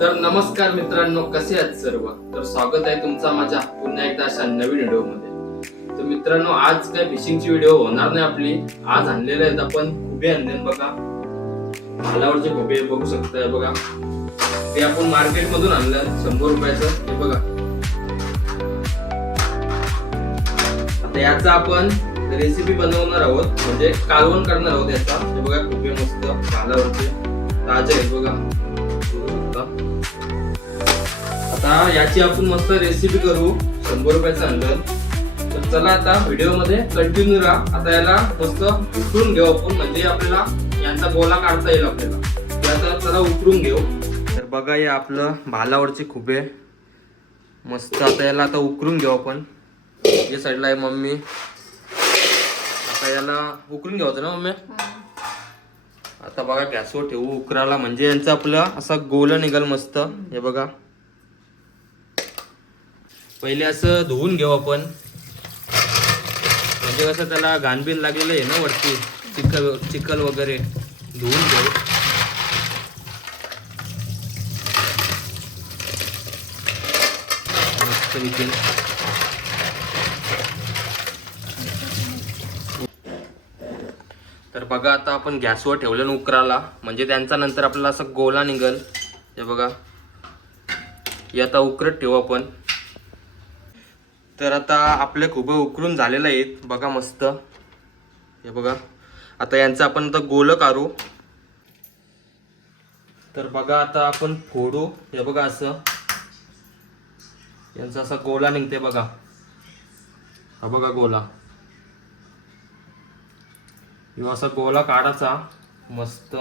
तर नमस्कार मित्रांनो, कसे आहात सर्व. तर स्वागत आहे तुमचा माझ्या पुन्हा एकदा अशा नवीन व्हिडिओ मध्ये. तर मित्रांनो, आज काय फिशिंगची व्हिडिओ होणार नाही आपली. आज आणलेले आहेत आपण खुबे आणले बघा, भालावरचे खुबे बघू शकताय बघा. ते आपण मार्केट मधून आणलं 100 रुपयाचं. हे बघा, आता याचा आपण रेसिपी बनवणार आहोत, म्हणजे कालवण करणार आहोत याचा. हे बघा, खुबे मस्त भालावरचे ताजे आहेत बघा. आता याची आपण मस्त रेसिपी करू. 100 रुपयाचं आणलं. तर चला आता व्हिडिओ मध्ये कंटिन्यू राहा. आता याला मस्त उकळून घेऊ आपण, म्हणजे आपल्याला यांचा गोला काढता येईल आपल्याला. आता चला उकळून घेऊ. तर बघा, हे आपलं भालावरचे खुबे मस्त. आता याला आता उकळून घेऊ आपण. या साईडला आहे मम्मी. आता याला उकळून घ्यायचं ना मम्मी. आता बघा, गॅसवर ठेवू उकराला, म्हणजे यांचं आपलं असा गोल निघाल मस्त. हे बघा, पहिले असं धुवून घेऊ आपण, म्हणजे कसं त्याला घाणबीण लागलेलं आहे ना वरती, चिखल वगैरे धुवून घेऊ. मस्त विकेल. तर बघा, आता आपण गॅसवर ठेवलं ना उकराला, म्हणजे त्यांचा नंतर आपल्याला असं गोला निघल. हे बघा, हे आता उकरत ठेवू आपण. तर आता आपले खुबे उकळून झालेले आहेत बघा मस्त. हे बघा, आता यांचं आपण आता गोल काढू. तर बघा, आता आपण फोडू. हे बघा, असं यांचा असा गोला निघते बघा. हा बघा गोला, किंवा असा गोला काढायचा मस्त.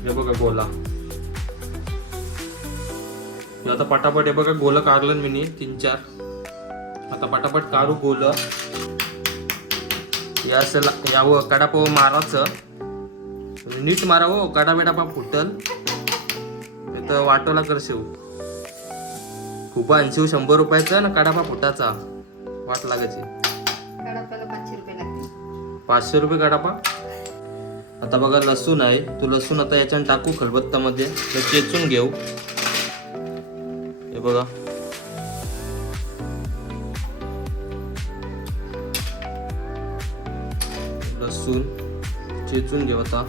हे बघा गोला. आता पटापट हे बघा गोल काढलं मी 3-4. आता पटापट काढू गोल. या कडापा मारायचं, नीट मारावं. कडाबेडापा फुटल तर वाटोला कर शिव. खूप 80-100 रुपयाचा ना कडापा फुटाचा. वाट लागायची. 500 रुपये कडापा. आता बघा, लसूण आहे. तो लसूण आता याच्यानं टाकू खलबत्त्यामध्ये. तर चेचून घेऊ. हे बघा, लसूण चेचून घेऊ आता.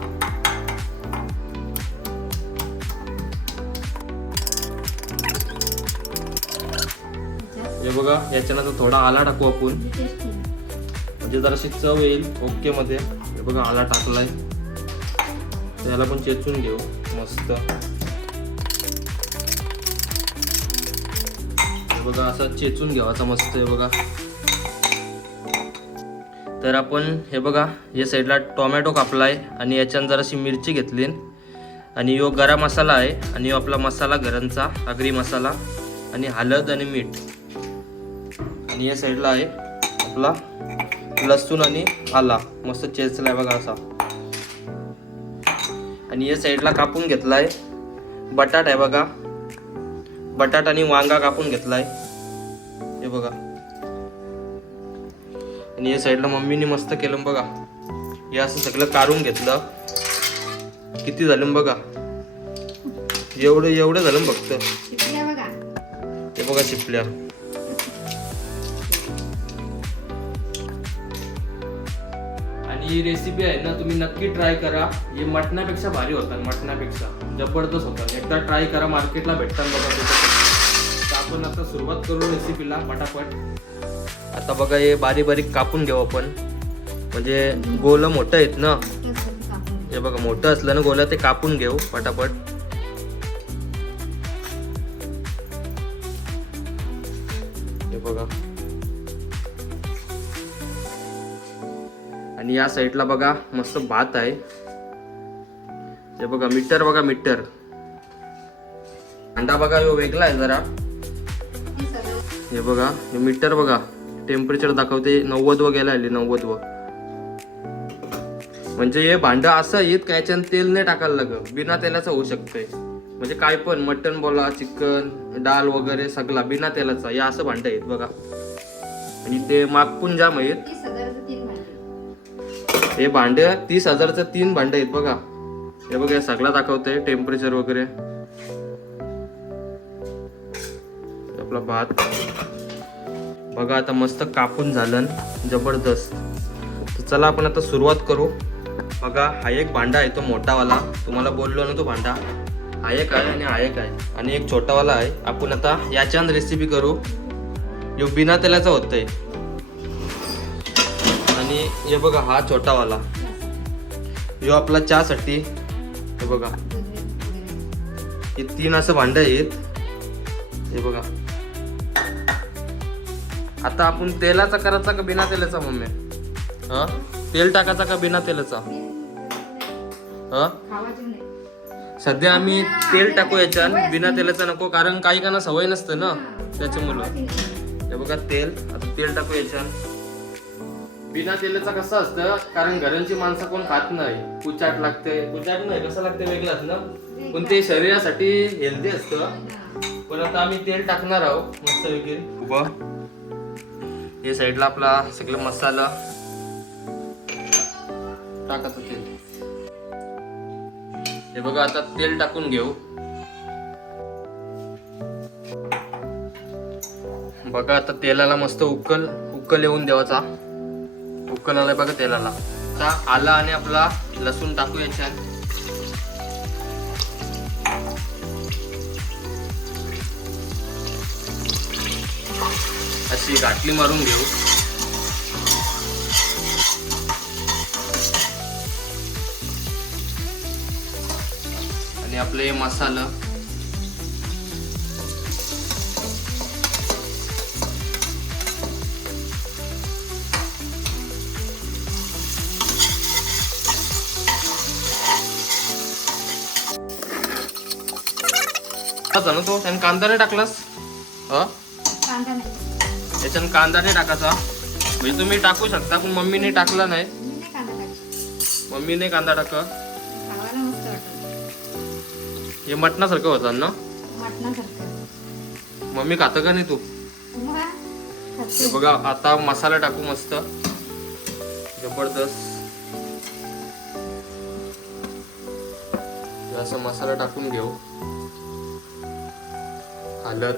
हे बघा, याच्यानंतर थोडा आला टाकू आपण, म्हणजे जराशी चव येईल ओके मध्ये. हे बघा, आला टाकलाय. त्याला पण चेचून घेऊ मस्त. हे बघा, असं चेचून घ्यावाचा मस्त. हे बघा, तर आपण हे बघा, या साईडला टोमॅटो कापलाय, आणि याच्यानं जराशी मिरची घेतली, आणि यो गरम मसाला आहे, आणि यो आपला मसाला घरांचा आगरी मसाला, आणि हळद आणि मीठ. आणि या साईडला आहे आपला लसूण आणि आला मस्त चेचलाय बघा असा. आणि या साईडला कापून घेतलाय बटाट आहे बघा. बटाट आणि वांगा कापून घेतलाय. हे बघा, आणि या साईडला मम्मीने मस्त केलं बघा. हे असं सगळं काढून घेतलं. किती झालं बघा, एवढं झालं फक्त. हे बघा, शिपल्या. आणि ही रेसिपी आहे ना, तुम्ही नक्की ट्राय करा. हे मटणापेक्षा भारी होतात, मटणापेक्षा जबरदस्त होतात. एकदा ट्राय करा, मार्केटला भेटतात बघा. तर आपण आता सुरुवात करू रेसिपीला पटापट. आता बघा, हे बारीक बारीक कापून घेऊ आपण, म्हणजे गोल मोठं आहेत ना. हे बघा, मोठं असलं ना गोला, ते कापून घेऊ पटापट. हे बघा, आणि या साईडला बघा मस्त भात आहे. हे बघा, मीटर बघा, मीटर. अंडा बघा, यो वेगळा आहे जरा. हे बघा, हे मीटर बघा, टेम्परेचर दाखवते 90 व गेला आहे. 90 व म्हणजे हे भांड असं येत का, याच्यानं तेल नाही टाकायला लागत. बिना तेलाचं होऊ शकतंय, म्हणजे काय पण मटन बोला, चिकन, डाल वगैरे सगळा बिना तेलाचा. हे असं भांड आहेत बघा. आणि ते मागपून जाम आहेत. हे भांडे 30,000चं 3 भांडे आहेत बघा. हे बघा सगळं दाखवतंय टेम्परेचर वगैरे. आपला भात बघा आता मस्त कापून झालं जबरदस्त. तर चला आपण आता सुरुवात करू. बघा हा एक भांडा आहे तो मोठावाला, तुम्हाला बोललो ना तो भांडा. हा एक आहे आणि हा एक आहे आणि एक छोटावाला आहे. आपण आता याच्यान रेसिपी करू. यो बिना तेलाचा होतंय. आणि हे बघा हा छोटावाला, यो आपला चहासाठी. हे बघा हे 3 असं भांड आहेत. हे बघा आता आपण तेलाचा करायचा का बिना तेलाचा मम्मी? हा तेल टाकायचा का बिना तेलाचा? हा सध्या आम्ही तेल टाकू याच्यात, बिना तेलाचा नको, कारण काही काना सवय नसतं ना त्याच्यामुळं. हे बघा तेल, आता तेल टाकू याच्यात. बिना तेलाचा कसं असतं, कारण घरांची माणसं कोण खात नाही, कुचाट लागते. कुचाट नाही कसं लागते वेगळंच ना, पण ते शरीरासाठी हेल्दी असतं. पण आता आम्ही तेल टाकणार आहोत मस्त वेगळी. हे साईडला आपला सगळं मसाला टाकायचं तेल. हे बघा आता तेल टाकून घेऊ. बघा आता तेलाला मस्त उकल येऊन द्यावाचा. उकल आलाय बघा तेलाला. आता आला आणि आपला लसूण टाकू याच्यात. अशी गाठली मारून घेऊ. आणि आपले मसाला ना तो त्याने कांदा नाही टाकलास? याच्यानं कांदा नाही टाकायचा. म्हणजे तुम्ही टाकू शकता पण मम्मीने टाकला नाही. मम्मीने कांदा टाक. हे मटणासारखं होतं ना? मम्मी खातं का नाही तू? बघा आता मसाला टाकू मस्त जबरदस्त. असं मसाला टाकून घेऊ. हळद,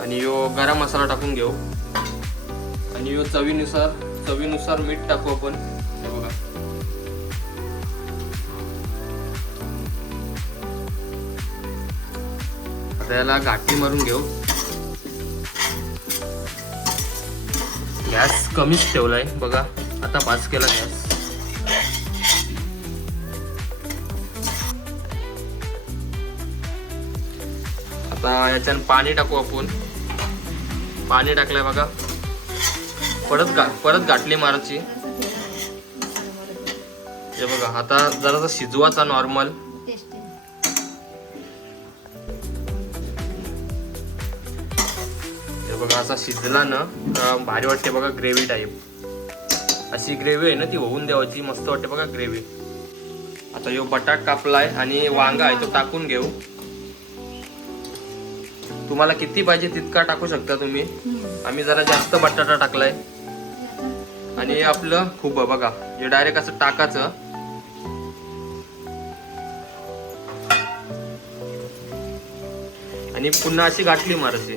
आणि यो गरम मसाला टाकून घेऊ. आणि यो चवीनुसार मीठ टाकू आपण. हे बघा आता याला घाटी मारून घेऊ. गॅस कमीच ठेवलाय बघा, आता 5 केला गॅस. आता याच्यात पाणी टाकू आपण. पाणी टाकलंय बघा. परत गाठली मारायची. हे बघा आता जरासा शिजवाचा नॉर्मल. हे बघा असा शिजला ना भारी वाटते बघा, ग्रेव्ही टाईप. अशी ग्रेव्ही आहे ना ती होऊन द्यावाची, मस्त वाटते बघा ग्रेव्ही. आता यो बटाट कापलाय आणि वांगा आहे तो टाकून घेऊ. तुम्हाला किती पाहिजे तितका टाकू शकता तुम्ही. आम्ही जरा जास्त बटाटा टाकलाय. आणि आपलं खूप बघा हे डायरेक्ट असं टाकायचं. आणि पुन्हा अशी गाठली मारायची.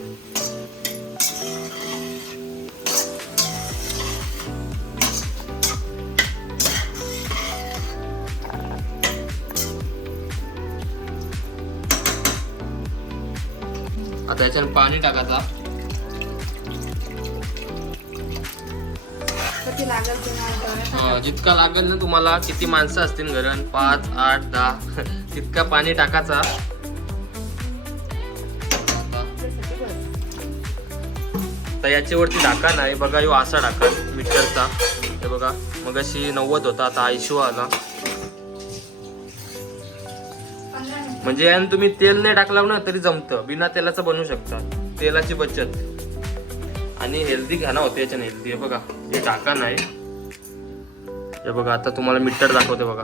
आता याच्यात पाणी टाकायचा. जितका लागेल ना तुम्हाला, किती माणसं असतील घरात, 5, 8, 10 तितका पाणी टाकायचा. तर याच्यावरती ढाकण आहे बघा, यो असा ढाकण मीटरचा. हे बघा मग अशी 90 होता, आता 80 आला. म्हणजे यानं तुम्ही तेल नाही टाकलं ना तरी जमतं, बिना तेलाचं बनवू शकता. तेलाची बचत आणि हेल्दी खाणं होते याच्याने. हेल्दी आहे बघा, हे ढाकण आहे. हे बघा आता तुम्हाला मीटर दाखवते बघा.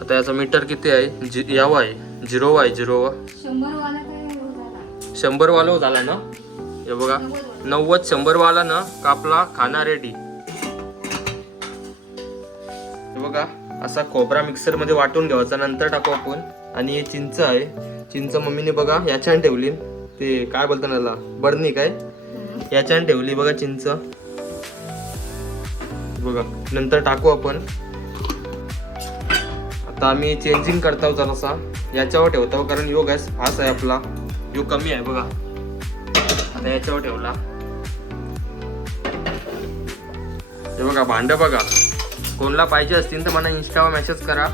आता याचा मीटर किती आहे? यावा आहे 0 आहे 0. 100 वाला झाला ना, हे बघा 90 100 वाला ना का आपला खाना रेडी. हे बघा असा खोबरा मिक्सर मध्ये वाटून घ्यायचा, नंतर टाकू आपण. आणि हे चिंच आहे, चिंच मम्मीने बघा याच्याने ठेवली, ते काय बोलतात त्याला बरणी काय, याच्याने ठेवली बघा चिंच. बघा नंतर टाकू आपण. आता आम्ही चेंजिंग करतो जरासा, याच्यावर ठेवतो कारण यो गॅस हाच आहे आपला, यो कमी आहे बघा. आता याच्यावर ठेवला. हे बघा भांड बघा, कोणला पाहिजे असतील तर मला इंस्टावर मेसेज करा,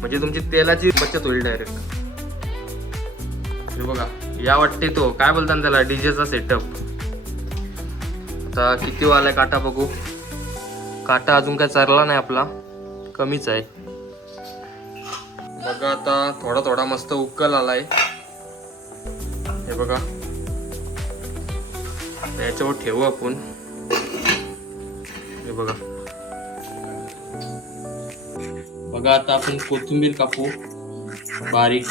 म्हणजे तुमची तेलाची बचत होईल डायरेक्ट. हे बघा या वाटते तो काय बोलतात त्याला डीजेचा सेटअप. आता किती वालाय काटा बघू. काटा अजून काय चालला नाही आपला, कमीच आहे बघा. आता थोडा थोडा मस्त उकल आलाय. हे बघा याच्यावर ठेवू आपण. हे बघा बघा आता आपण कोथिंबीर कापू बारीक.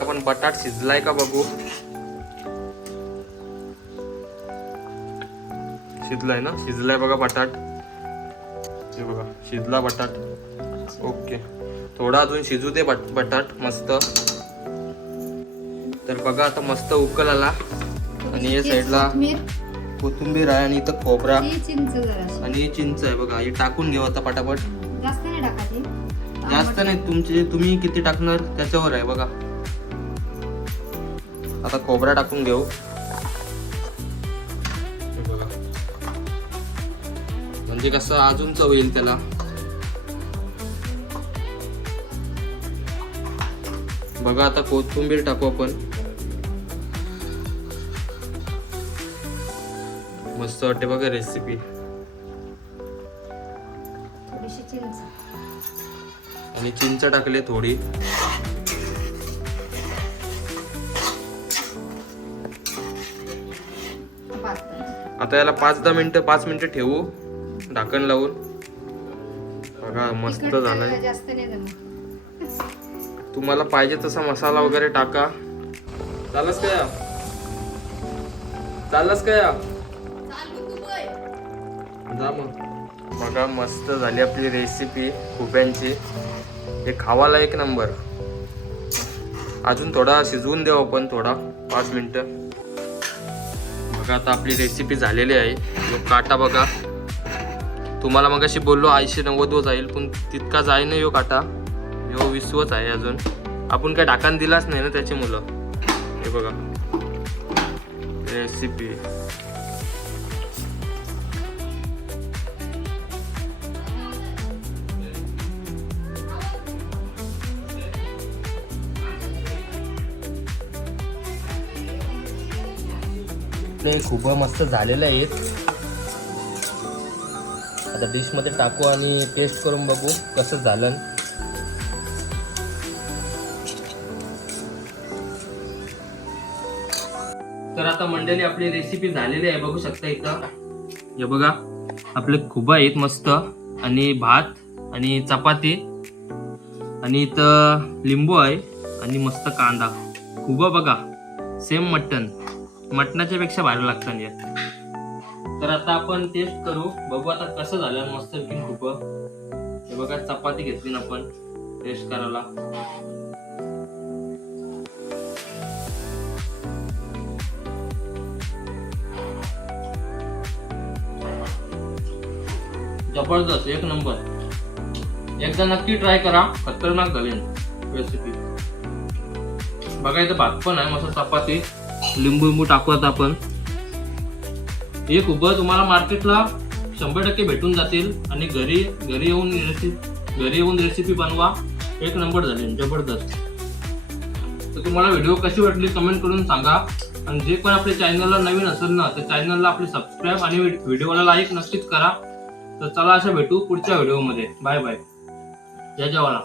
आपण बटाट शिजलाय का बघू. शिजलाय ना, शिजलाय बघा बटाट. हे बघा शिजला बटाट. ओके थोडा अजून शिजू दे बटाट मस्त. तर बघा आता मस्त उकल आला. आणि या साईडला कोथिंबीर आहे आणि इथं खोबरा आणि चिंच आहे बघा. हे टाकून घेऊ आता पटापट. जास्त नाही, तुम्ही किती टाकणार त्याच्यावर आहे बघा. आता खोबरा टाकून घेऊ. बघा म्हणजे कसं अजून चव येईल त्याला. बघा आता कोथिंबीर टाकू आपण. मस्त वाटते बघा रेसिपी. आणि चिंच टाकले थोडी. आता याला 5 मिनिटं ठेवू ढाकण लावून. बघा मस्त झालंय. तुम्हाला पाहिजे तसा मसाला वगैरे टाका. चालस काय जा मग. बघा मस्त झाली आपली रेसिपी खुब्यांची. हे खावाला एक नंबर. अजून थोडा शिजवून देऊ आपण, थोडा 5 मिनिटं. बघा आता आपली रेसिपी झालेली आहे. यो काटा बघा, तुम्हाला मग अशी बोललो 80-90 जाईल, पण तितका जाय नाही यो काटा. यो 20 आहे अजून. आपण काय ढाकण दिलाच नाही ना त्याची मुलं. हे बघा रेसिपी. खूप मस्त झालेलं आहेत. आता डिश मध्ये टाकू आणि टेस्ट करून बघू कसं झालं. तर आता मंडळी आपली रेसिपी झालेली आहे, बघू शकता इथं. हे बघा आपले खुबा आहेत मस्त, आणि भात आणि चपाती, आणि इथं लिंबू आहे आणि मस्त कांदा. खुबा बघा सेम मटणाच्या पेक्षा भारी लागतं या. तर आता आपण टेस्ट करू, बघू आता कसं झालं मस्त खूप. हे बघा चपाती घेतली ना आपण टेस्ट करायला. जबरदस्त एक नंबर. एकदा नक्की ट्राय करा, खतरनाक झाली रेसिपी. बघा इथं भात पण आहे मस्त, चपाती, लिंबू टाकू आता आपण. हे खूप तुम्हाला मार्केटला 100% भेटून जातील. आणि घरी येऊन रेसिपी बनवा, एक नंबर झाली जबरदस्त. तर तुम्हाला व्हिडिओ कशी वाटली कमेंट करून सांगा. आणि जे पण आपल्या चॅनलला नवीन असेल ना, त्या चॅनलला आपले सबस्क्राईब आणि व्हिडिओला लाईक नक्कीच करा. तर चला अशा भेटू पुढच्या व्हिडिओमध्ये. Bye bye. जय जवाला.